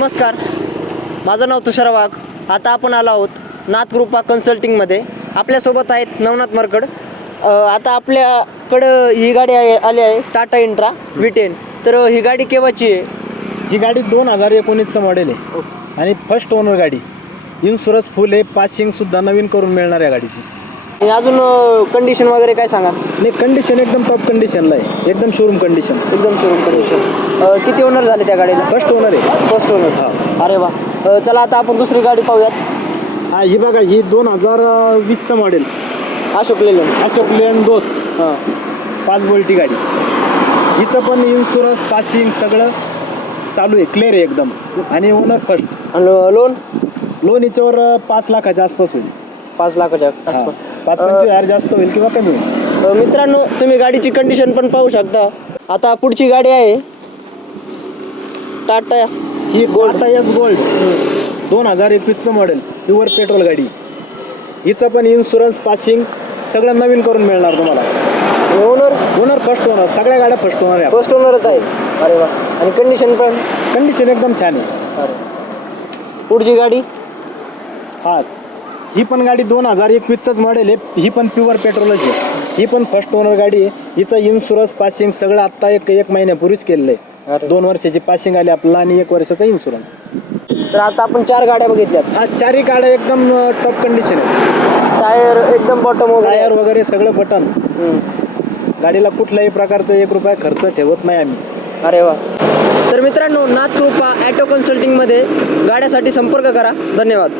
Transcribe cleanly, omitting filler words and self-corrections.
नमस्कार, माझं नाव तुषार वाघ. आता आपण आलो आहोत नाथकृपा कन्सल्टिंगमध्ये. आपल्यासोबत आहेत नवनाथ मरकड. आता आपल्याकडं ही गाडी आली आहे टाटा इंट्रा V10. तर ही गाडी केव्हाची आहे? ही गाडी 2019चं मॉडेल आहे आणि फर्स्ट ओनर गाडी. इन्शुरन्स फुल आहे, पासिंगसुद्धा नवीन करून मिळणार आहे गाडीची. आणि अजून कंडिशन वगैरे काय सांगा? नाही, कंडिशन एकदम टॉप कंडिशनला आहे, एकदम शोरूम कंडिशन. एकदम शोरूम कंडिशन. किती ओनर झाले त्या गाडीला? फर्स्ट ओनर आहे. First owner. अरे वा. चला आता आपण दुसरी गाडी पाहूयात. ही बघा, ही 2020चं मॉडेल अशोक लेलंड दोस्त. 5 बोल्टी गाडी. हिचं पण इन्शुरन्स पासिंग सगळं चालू आहे, क्लिअर आहे एकदम. आणि ओनर फर्स्ट. लोन हिच्यावर 5 लाखाच्या आसपास होईल. 5 लाखाच्या आसपास. 5-25,000 जास्त होईल किंवा कमी होईल. मित्रांनो, तुम्ही गाडीची कंडिशन पण पाहू शकता. आता पुढची गाडी आहे टाटा. ही टाटा एस गोल्ड 2021चं मॉडेल, प्युअर पेट्रोल गाडी. हिचं पण इन्शुरन्स पासिंग सगळं नवीन करून मिळणार तुम्हाला. Owner first owner. सगळ्या गाड्या फर्स्ट ओनर आहे. फर्स्ट ओनरच आहेत. अरे वा. आणि कंडिशन एकदम छान आहे. पुढची गाडी ही पण गाडी 2021चंच मॉडेल आहे. ही पण प्युअर पेट्रोलच आहे. ही पण फर्स्ट ओनर गाडी आहे. हिचं इन्शुरन्स पासिंग सगळं आत्ता एक महिन्यापूर्वीच केलेलं आहे. 2 वर्षाची पासिंग आली आपल्याला आणि 1 वर्षाचा इन्शुरन्स. तर आता आपण 4 गाड्या बघितल्यात. 4ही गाड्या एकदम टॉप कंडिशन आहे. टायर एकदम बॉटम टायर वगैरे सगळं बटन. गाडीला कुठल्याही प्रकारचा 1 रुपया खर्च ठेवत नाही आम्ही. अरे वा. तर मित्रांनो, नाथकृपा ॲटो कन्सल्टिंगमध्ये गाड्यासाठी संपर्क करा. धन्यवाद.